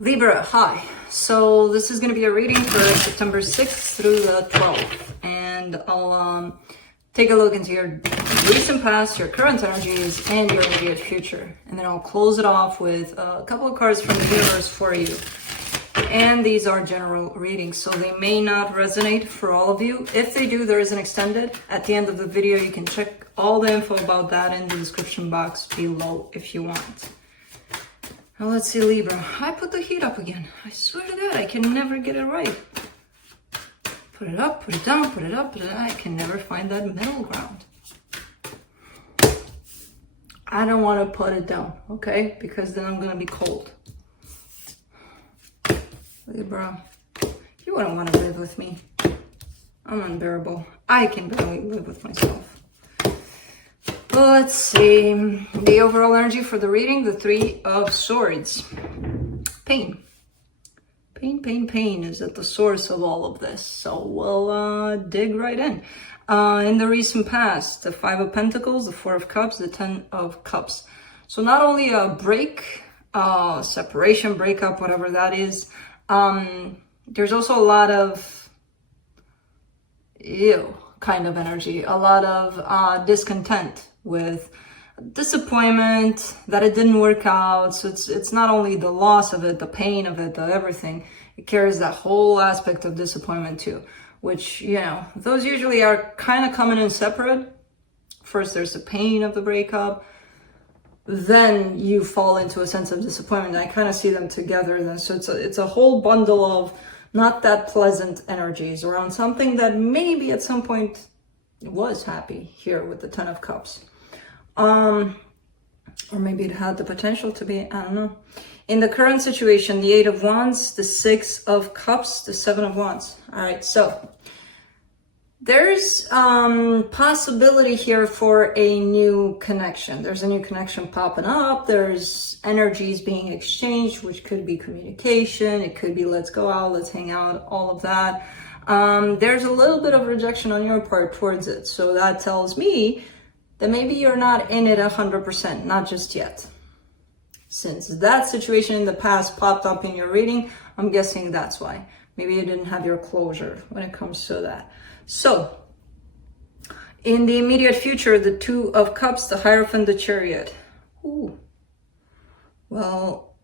Libra, hi. So this is going to be a reading for September 6th through the 12th. And I'll take a look into your recent past, your current energies, and your immediate future. And then I'll close it off with a couple of cards from the universe for you. And these are general readings, so they may not resonate for all of you. If they do, there is an extended. At the end of the video, you can check all the info about that in the description box below if you want. Now let's see, Libra. I put the heat up again. I swear to God, I can never get it right. Put it up, put it down, put it up, put it down. I can never find that middle ground. I don't want to put it down, okay? Because then I'm going to be cold. Libra, you wouldn't want to live with me. I'm unbearable. I can barely live with myself. Well, let's see. The overall energy for the reading, the Three of Swords. Pain. Pain is at the source of all of this. So we'll dig right in. In the recent past, the Five of Pentacles, the Four of Cups, the Ten of Cups. So not only a break, separation, breakup, whatever that is, there's also a lot of kind of energy, a lot of discontent with disappointment that it didn't work out. So it's not only the loss of it, the pain of it, the everything. It carries that whole aspect of disappointment too, which, you know, those usually are kind of coming in separate. First, there's the pain of the breakup. Then you fall into a sense of disappointment. I kind of see them together then. So it's a whole bundle of not that pleasant energies around something that maybe at some point was happy here with the Ten of Cups. Or maybe it had the potential to be, I don't know. In the current situation, the Eight of Wands, the Six of Cups, the Seven of Wands. All right, so there's possibility here for a new connection. There's a new connection popping up. There's energies being exchanged, which could be communication. It could be let's go out, let's hang out, all of that. There's a little bit of rejection on your part towards it. So that tells me that maybe you're not in it 100%, not just yet. Since that situation in the past popped up in your reading, I'm guessing that's why. Maybe you didn't have your closure when it comes to that. So, in the immediate future, the Two of Cups, the Hierophant, the Chariot. Ooh. Well,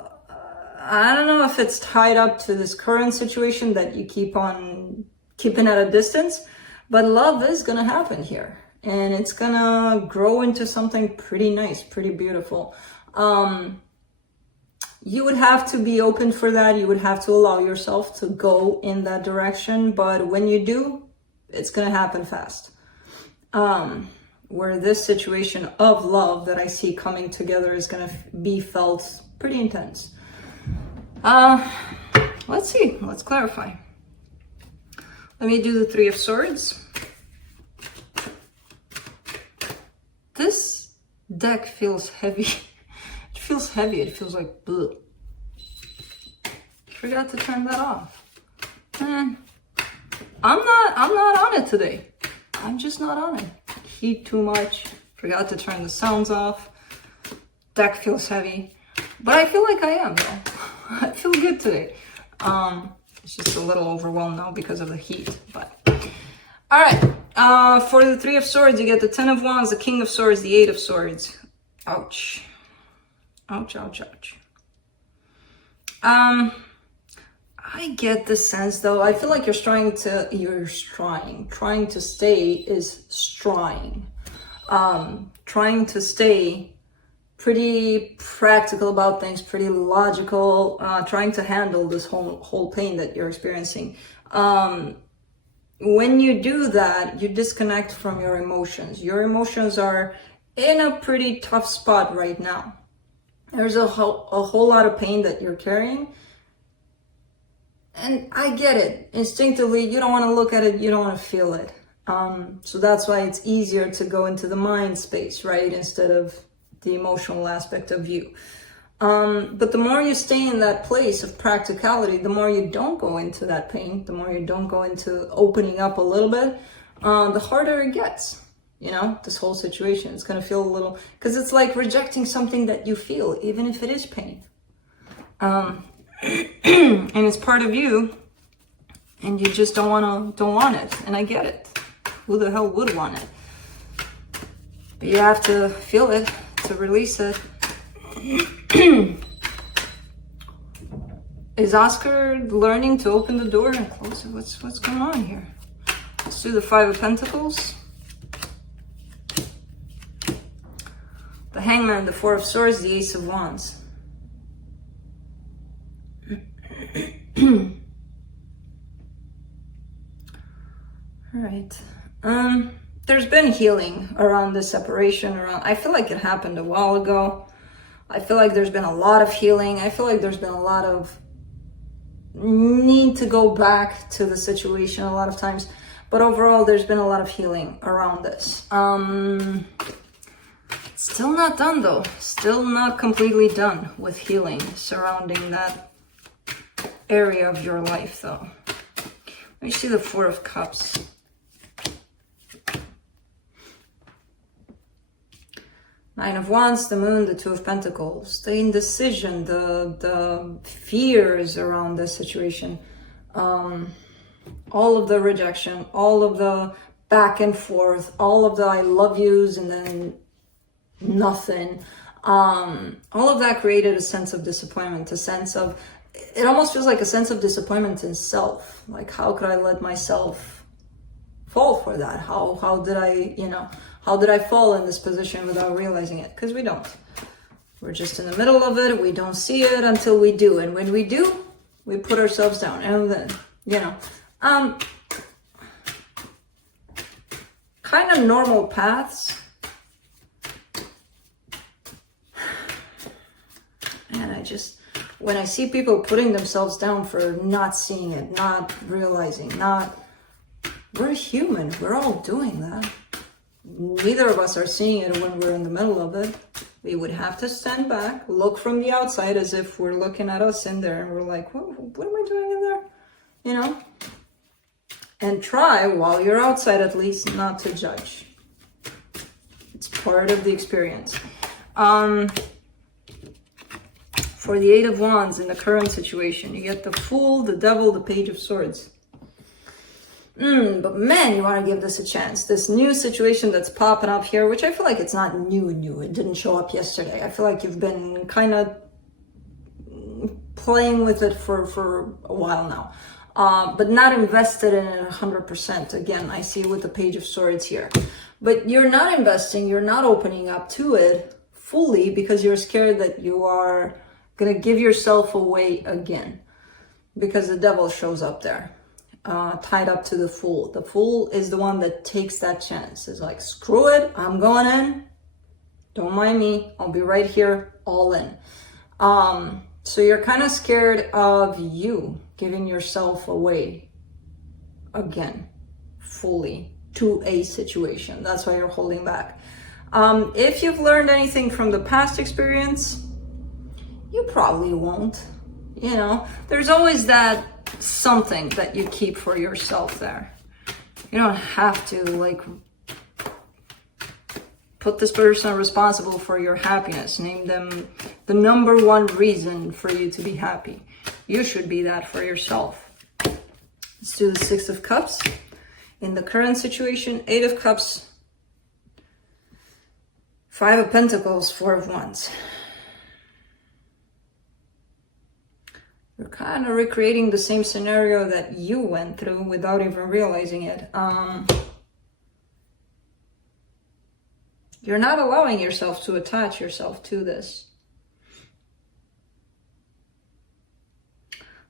I don't know if it's tied up to this current situation that you keep on keeping at a distance, but love is going to happen here. And it's going to grow into something pretty nice, pretty beautiful. You would have to be open for that. You would have to allow yourself to go in that direction. But when you do, it's going to happen fast. Where this situation of love that I see coming together is going to be felt pretty intense. Let's see. Let's clarify. Let me do the Three of Swords. This deck feels heavy. It feels heavy. It feels like bleh. Forgot to turn that off. I'm not on it today. I'm just not on it. Heat too much. Forgot to turn the sounds off. Deck feels heavy. But I feel like I am though. I feel good today. It's just a little overwhelmed now because of the heat. But all right. For the Three of Swords, you get the Ten of Wands, the King of Swords, the Eight of Swords. Ouch. Ouch, ouch, ouch. I get the sense though, I feel like trying to stay is strying. Trying to stay pretty practical about things, pretty logical, trying to handle this whole pain that you're experiencing. When you do that, you disconnect from your emotions. Your emotions are in a pretty tough spot right now. There's a whole lot of pain that you're carrying. And I get it. Instinctively, you don't want to look at it. You don't want to feel it. So that's why it's easier to go into the mind space, right? Instead of the emotional aspect of you. But the more you stay in that place of practicality, the more you don't go into that pain, the more you don't go into opening up a little bit, the harder it gets. You know, this whole situation, it's going to feel a little, because it's like rejecting something that you feel, even if it is pain. and it's part of you, and you just don't want it. And I get it. Who the hell would want it? But you have to feel it to release it. Is Oscar learning to open the door and close it? What's going on here? Let's do the Five of Pentacles. The Hangman, the Four of Swords, the Ace of Wands. All right. There's been healing around this separation. I feel like it happened a while ago. I feel like there's been a lot of healing. I feel like there's been a lot of need to go back to the situation a lot of times. But overall, there's been a lot of healing around this. Still not done though. Still not completely done with healing surrounding that area of your life though. Let me see the Four of Cups. Nine of Wands, the Moon, the Two of Pentacles, the indecision, the fears around this situation, all of the rejection, all of the back and forth, all of the I love yous and then nothing. All of that created a sense of disappointment, a sense of, it almost feels like a sense of disappointment in self. Like, how could I let myself fall for that? How did I, how did I fall in this position without realizing it? Because we don't. We're just in the middle of it. We don't see it until we do. And when we do, we put ourselves down. And then, kind of normal paths. And when I see people putting themselves down for not seeing it, not realizing, we're human. We're all doing that. Neither of us are seeing it when we're in the middle of it. We would have to stand back, look from the outside as if we're looking at us in there and we're like, what am I doing in there? And try, while you're outside at least, not to judge. It's part of the experience. For the Eight of Wands in the current situation, you get the Fool, the Devil, the Page of Swords. But man, you want to give this a chance. This new situation that's popping up here, which I feel like it's not new. It didn't show up yesterday. I feel like you've been kind of playing with it for a while now. But not invested in it 100%. Again, I see with the Page of Swords here. But you're not investing, you're not opening up to it fully because you're scared that you are going to give yourself away again. Because the Devil shows up there. Tied up to the Fool. The Fool is the one that takes that chance. It's like, screw it, I'm going in. Don't mind me. I'll be right here, all in. So you're kind of scared of you giving yourself away again, fully, to a situation. That's why you're holding back. If you've learned anything from the past experience, you probably won't. There's always that something that you keep for yourself there. You don't have to put this person responsible for your happiness. Name them the number one reason for you to be happy. You should be that for yourself. Let's do the Six of Cups. In the current situation, Eight of Cups, Five of Pentacles, Four of Wands. You're kind of recreating the same scenario that you went through without even realizing it. You're not allowing yourself to attach yourself to this.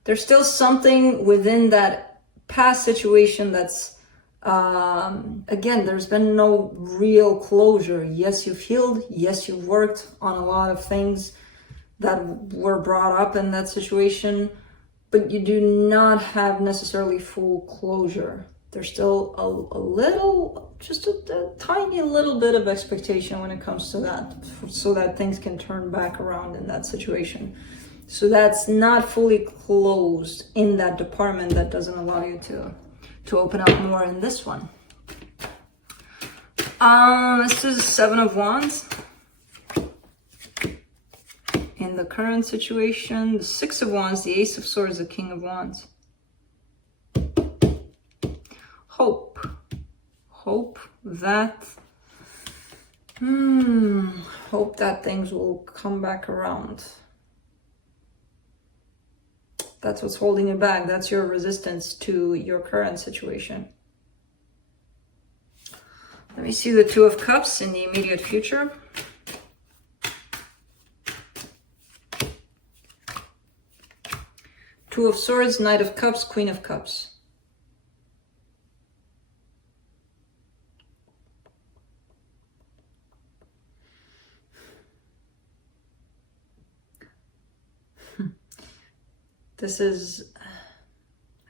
There's still something within that past situation that's, again, there's been no real closure. Yes, you've healed. Yes, you've worked on a lot of things that were brought up in that situation, but you do not have necessarily full closure. There's still a little, just a tiny little bit of expectation when it comes to that, so that things can turn back around in that situation. So that's not fully closed in that department. That doesn't allow you to open up more in this one. This is the Seven of Wands. In the current situation. The Six of Wands, the Ace of Swords, the King of Wands. Hope. Hope that hope that things will come back around. That's what's holding you back. That's your resistance to your current situation. Let me see the Two of Cups in the immediate future. Two of Swords, Knight of Cups, Queen of Cups. This is,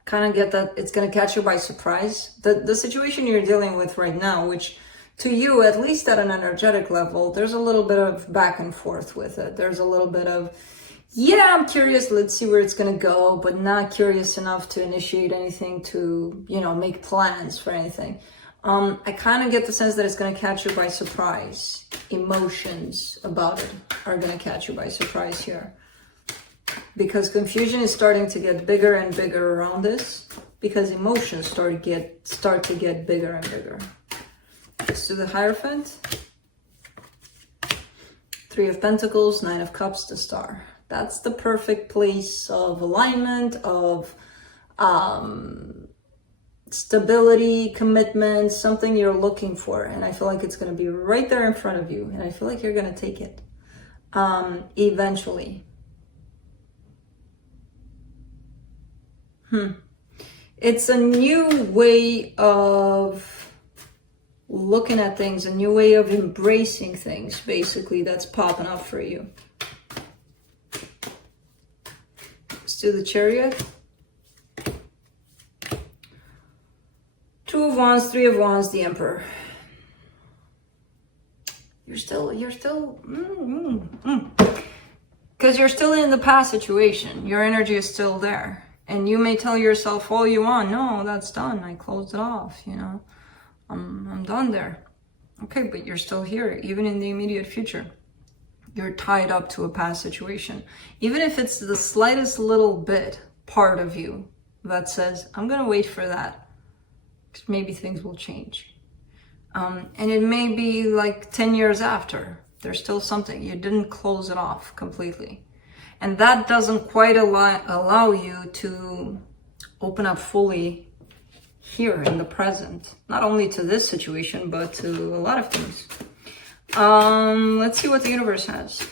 kind of get that it's going to catch you by surprise. The situation you're dealing with right now, which to you, at least at an energetic level, there's a little bit of back and forth with it. There's a little bit of, yeah, I'm curious, let's see where it's going to go, but not curious enough to initiate anything, to, you know, make plans for anything. I kind of get the sense that it's going to catch you by surprise. Emotions about it are going to catch you by surprise here. Because confusion is starting to get bigger and bigger around this, because emotions start to get bigger and bigger. Let's do the Hierophant. Three of Pentacles, Nine of Cups, the Star. That's the perfect place of alignment, of stability, commitment, something you're looking for. And I feel like it's going to be right there in front of you. And I feel like you're going to take it eventually. It's a new way of looking at things, a new way of embracing things, basically, that's popping up for you. Let's do the Chariot. Two of Wands, Three of Wands, the Emperor. You're still, because you're still in the past situation. Your energy is still there. And you may tell yourself all you want, no, that's done. I closed it off, you know. I'm done there. Okay, but you're still here, even in the immediate future. You're tied up to a past situation. Even if it's the slightest little bit part of you that says, I'm going to wait for that, because maybe things will change. And it may be like 10 years after. There's still something. You didn't close it off completely. And that doesn't quite allow you to open up fully here in the present. Not only to this situation, but to a lot of things. Let's see what the universe has.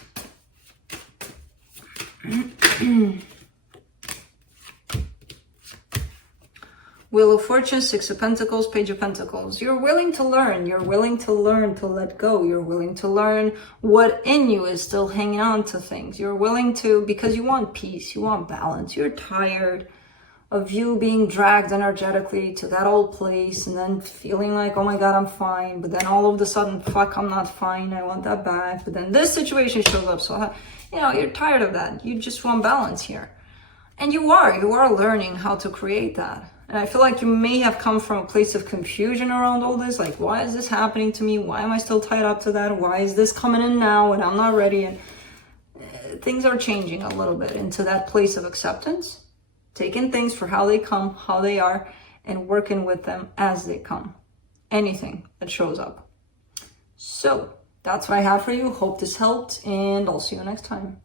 Wheel of Fortune, Six of Pentacles, Page of Pentacles. You're willing to learn. You're willing to learn to let go. You're willing to learn what in you is still hanging on to things. You're willing to, because you want peace, you want balance. You're tired of you being dragged energetically to that old place and then feeling like, oh my God, I'm fine. But then all of a sudden, fuck, I'm not fine. I want that back. But then this situation shows up. So, you know, you're tired of that. You just want balance here. And you are learning how to create that. And I feel like you may have come from a place of confusion around all this. Like, why is this happening to me? Why am I still tied up to that? Why is this coming in now and I'm not ready? And things are changing a little bit into that place of acceptance. Taking things for how they come, how they are, and working with them as they come. Anything that shows up. So, that's what I have for you. Hope this helped, and I'll see you next time.